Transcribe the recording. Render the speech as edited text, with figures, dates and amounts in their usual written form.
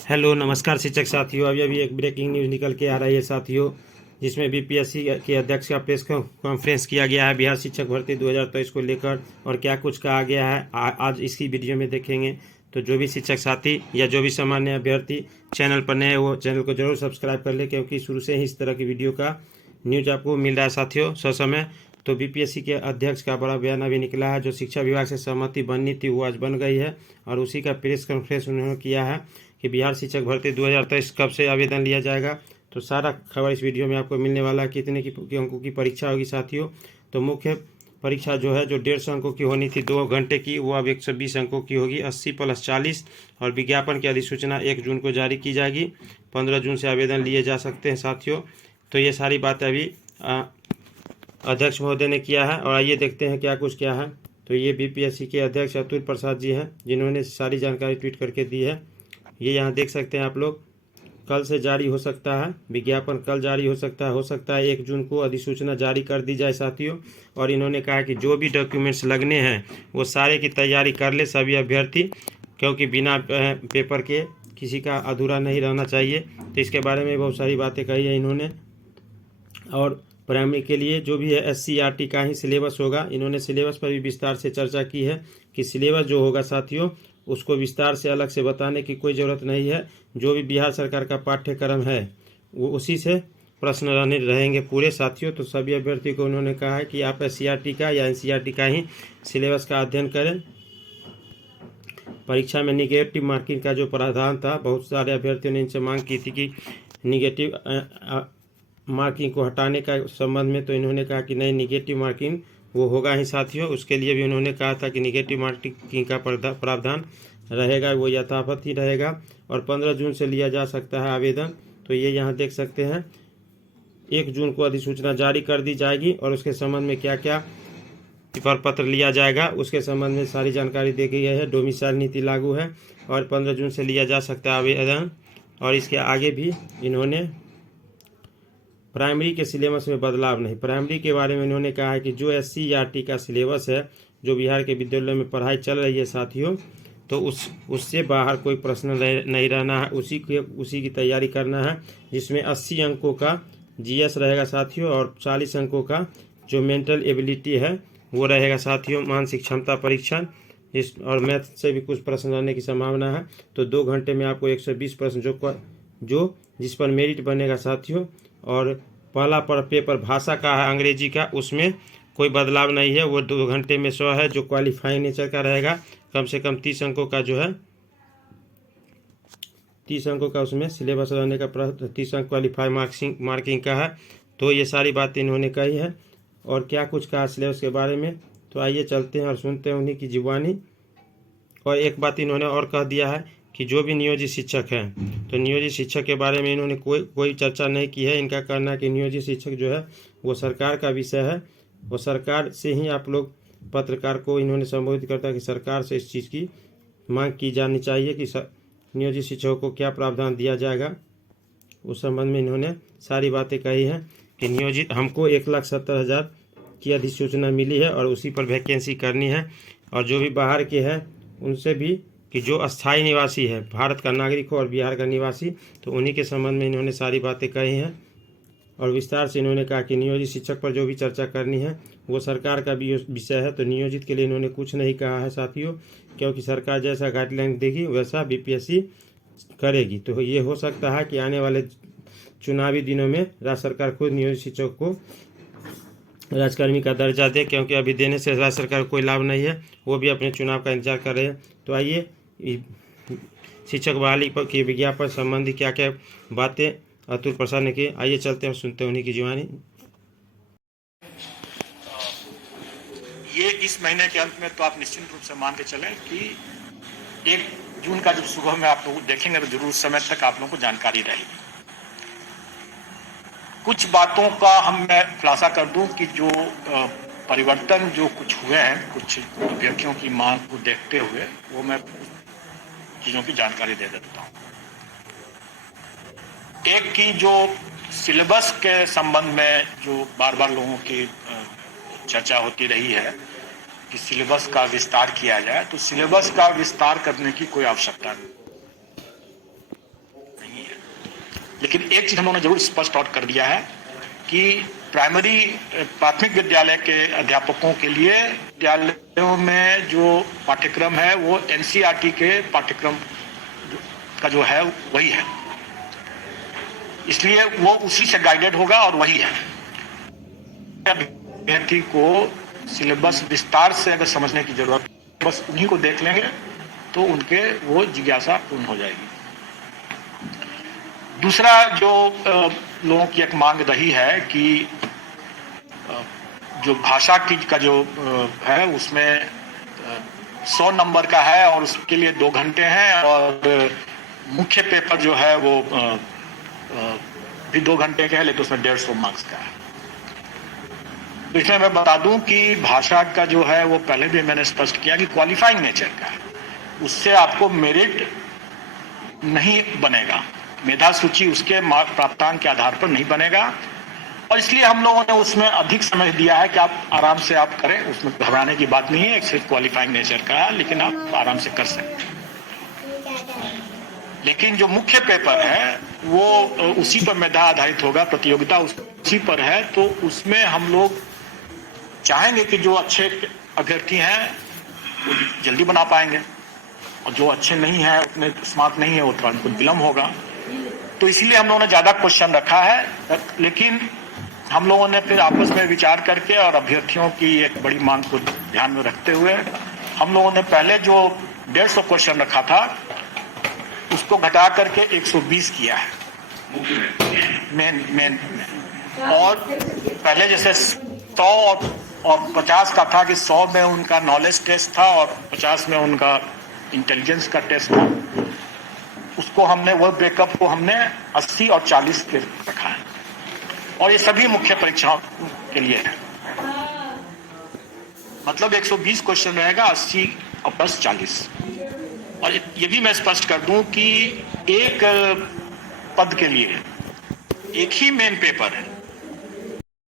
Hello नमस्कार शिक्षक साथियों। अभी अभी एक ब्रेकिंग न्यूज़ निकल के आ रही है साथियों, जिसमें बीपीएससी के अध्यक्ष का प्रेस कॉन्फ्रेंस किया गया है बिहार शिक्षक भर्ती 2023 को लेकर, और क्या कुछ कहा गया है आज इसकी वीडियो में देखेंगे। तो जो भी शिक्षक साथी या जो भी सामान्य अभ्यर्थी चैनल पर नए हैं वो चैनल को जरूर सब्सक्राइब कर ले, क्योंकि शुरू से ही इस तरह की वीडियो का न्यूज़ आपको मिल रहा है साथियों ससमय। तो बीपीएससी के अध्यक्ष का बड़ा बयान अभी निकला है। जो शिक्षा विभाग से सहमति बननी थी वो आज बन गई है, और उसी का प्रेस कॉन्फ्रेंस उन्होंने किया है कि बिहार शिक्षक भर्ती 2023 कब से आवेदन लिया जाएगा। तो सारा खबर इस वीडियो में आपको मिलने वाला है। कितने की अंकों की परीक्षा होगी साथियों। तो मुख्य परीक्षा जो है, जो 150 अंकों की होनी थी 2 घंटे की, वो अब 120 अंकों की होगी, 80 + 40। और विज्ञापन की अधिसूचना 1 जून को जारी की जाएगी। 15 जून से आवेदन लिए जा सकते हैं साथियों। तो ये सारी बातें अभी अध्यक्ष महोदय ने किया है, और आइए देखते हैं क्या कुछ क्या है। तो ये बीपीएससी के अध्यक्ष अतुल प्रसाद जी हैं, जिन्होंने सारी जानकारी ट्वीट करके दी है। ये यहाँ देख सकते हैं आप लोग। कल से जारी हो सकता है विज्ञापन, कल जारी हो सकता है 1 जून को अधिसूचना जारी कर दी जाए साथियों। और इन्होंने कहा कि जो भी डॉक्यूमेंट्स लगने हैं वो सारे की तैयारी कर ले सभी अभ्यर्थी, क्योंकि बिना पेपर के किसी का अधूरा नहीं रहना चाहिए। तो इसके बारे में बहुत सारी बातें कही है इन्होंने। और प्राइमरी के लिए जो भी है SCRT का ही सिलेबस होगा। इन्होंने सिलेबस पर भी विस्तार से चर्चा की है कि सिलेबस जो होगा साथियों उसको विस्तार से अलग से बताने की कोई ज़रूरत नहीं है। जो भी बिहार सरकार का पाठ्यक्रम है वो उसी से प्रश्न रहेंगे पूरे साथियों। तो सभी अभ्यर्थियों को उन्होंने कहा है कि आप SCRT का या NCERT का ही सिलेबस का अध्ययन करें। परीक्षा में निगेटिव मार्किंग का जो प्रावधान था, बहुत सारे अभ्यर्थियों ने इनसे मांग की थी कि निगेटिव मार्किंग को हटाने का संबंध में। तो इन्होंने कहा कि नहीं, निगेटिव मार्किंग वो होगा ही साथियों। उसके लिए भी उन्होंने कहा था कि निगेटिव मार्किंग का प्रावधान रहेगा, वो यथावत ही रहेगा। और 15 जून से लिया जा सकता है आवेदन। तो ये यहाँ देख सकते हैं 1 जून को अधिसूचना जारी कर दी जाएगी, और उसके संबंध में क्या क्या पत्र लिया जाएगा उसके संबंध में सारी जानकारी दी गई है। डोमिसाइल नीति लागू है, और 15 जून से लिया जा सकता है आवेदन। और इसके आगे भी इन्होंने प्राइमरी के सिलेबस में बदलाव नहीं, प्राइमरी के बारे में इन्होंने कहा है कि जो SCERT का सिलेबस है, जो बिहार के विद्यालयों में पढ़ाई चल रही है साथियों, तो उससे बाहर कोई प्रश्न नहीं रहना है। उसी की तैयारी करना है, जिसमें 80 अंकों का GS रहेगा साथियों, और 40 अंकों का जो मेंटल एबिलिटी है वो रहेगा साथियों, मानसिक क्षमता परीक्षण। और मैथ से भी कुछ प्रश्न रहने की संभावना है। तो 2 घंटे में आपको 120 प्रश्न जो जिस पर मेरिट बनेगा साथियों। और पहला पेपर भाषा का है, अंग्रेजी का, उसमें कोई बदलाव नहीं है, वो 2 घंटे में 100 है, जो क्वालिफाइंग नेचर का रहेगा। कम से कम 30 अंकों का जो है 30 अंकों का उसमें सिलेबस रहने का 30 अंक क्वालिफाई मार्किंग का है। तो ये सारी बातें इन्होंने कही है। और क्या कुछ कहा सिलेबस के बारे में, तो आइए चलते हैं और सुनते हैं उन्हीं की जुबानी। और एक बात इन्होंने और कह दिया है कि जो भी नियोजित शिक्षक हैं, तो नियोजित शिक्षक के बारे में इन्होंने कोई चर्चा नहीं की है। इनका कहना है कि नियोजित शिक्षक जो है वो सरकार का विषय है, वो सरकार से ही आप लोग, पत्रकार को इन्होंने संबोधित करता है कि सरकार से इस चीज़ की मांग की जानी चाहिए कि नियोजित शिक्षकों को क्या प्रावधान दिया जाएगा। उस संबंध में इन्होंने सारी बातें कही हैं कि नियोजित हमको 1,70,000 की अधिसूचना मिली है, और उसी पर वैकेंसी करनी है। और जो भी बाहर के हैं उनसे भी, कि जो अस्थायी निवासी है, भारत का नागरिक हो और बिहार का निवासी, तो उन्हीं के संबंध में इन्होंने सारी बातें कही हैं। और विस्तार से इन्होंने कहा कि नियोजित शिक्षक पर जो भी चर्चा करनी है वो सरकार का भी विषय है। तो नियोजित के लिए इन्होंने कुछ नहीं कहा है साथियों, क्योंकि सरकार जैसा गाइडलाइन देगी वैसा बीपीएससी करेगी। तो ये हो सकता है कि आने वाले चुनावी दिनों में राज्य सरकार खुद नियोजित शिक्षक को राजकर्मी का दर्जा दे, क्योंकि अभी देने से राज्य सरकार को कोई लाभ नहीं है, वो भी अपने चुनाव का इंतजार कर रहे हैं। तो आइए शिक्षक बहाली के विज्ञापन संबंधी क्या क्या बातें अतुल प्रसाद ने की, आइए चलते हैं सुनते हैं उन्हीं की जुबानी। ये इस महीने के अंत में तो आप निश्चित रूप से मान के चलें कि 1 जून का जब सुबह में आप लोग देखेंगे तो जरूर उस समय तक आप लोगों को जानकारी रहेगी। कुछ बातों का मैं खुलासा कर दूं कि जो परिवर्तन जो कुछ हुए हैं, कुछ अभ्यर्थियों की मांग को देखते हुए, वो मैं चीजों की जानकारी दे देता हूं। एक की जो सिलेबस के संबंध में जो बार बार लोगों की चर्चा होती रही है कि सिलेबस का विस्तार किया जाए, तो सिलेबस का विस्तार करने की कोई आवश्यकता नहीं। लेकिन एक चीज हम लोगों ने जरूर स्पष्ट आउट कर दिया है कि प्राथमिक विद्यालय के अध्यापकों के लिए विद्यालयों में जो पाठ्यक्रम है वो एनसीईआरटी के पाठ्यक्रम का जो है वही है, इसलिए वो उसी से गाइडेड होगा और वही है। अभ्यर्थी को सिलेबस विस्तार से अगर समझने की जरूरत, बस उन्हीं को देख लेंगे तो उनके वो जिज्ञासा पूर्ण हो जाएगी। दूसरा जो लोगों की एक मांग रही है कि जो भाषा की का जो है उसमें 100 नंबर का है और उसके लिए 2 घंटे हैं, और मुख्य पेपर जो है वो भी 2 घंटे का है, लेकिन उसमें 150 मार्क्स का है। तो इसमें मैं बता दूं कि भाषा का जो है वो पहले भी मैंने स्पष्ट किया कि क्वालिफाइंग नेचर का है, उससे आपको मेरिट नहीं बनेगा, मेधा सूची उसके मार्क प्राप्तांक के आधार पर नहीं बनेगा, और इसलिए हम लोगों ने उसमें अधिक समय दिया है कि आप आराम से आप करें, उसमें घबराने की बात नहीं है, सिर्फ क्वालिफाइंग नेचर का है, लेकिन आप आराम से कर सकते हैं। लेकिन जो मुख्य पेपर है वो उसी पर मेधा आधारित होगा, प्रतियोगिता उसी पर है, तो उसमें हम लोग चाहेंगे कि जो अच्छे अभ्यर्थी हैं वो जल्दी बना पाएंगे, और जो अच्छे नहीं हैं, उतने स्मार्ट नहीं है, वो थोड़ा उनको विलम्ब होगा। तो इसलिए हम लोगों ने ज्यादा क्वेश्चन रखा है, लेकिन हम लोगों ने फिर आपस में विचार करके और अभ्यर्थियों की एक बड़ी मांग को ध्यान में रखते हुए हम लोगों ने पहले जो 150 क्वेश्चन रखा था उसको घटा करके 120 किया है मेन। और पहले जैसे 100 और 50 का था कि 100 में उनका नॉलेज टेस्ट था और 50 में उनका इंटेलिजेंस का टेस्ट था, उसको हमने वो ब्रेकअप को हमने 80 और 40 के रखा है, और ये सभी मुख्य परीक्षाओं के लिए है। मतलब 120 क्वेश्चन रहेगा, 80 और प्लस 40। और ये भी मैं स्पष्ट कर दूं कि एक पद के लिए एक ही मेन पेपर है,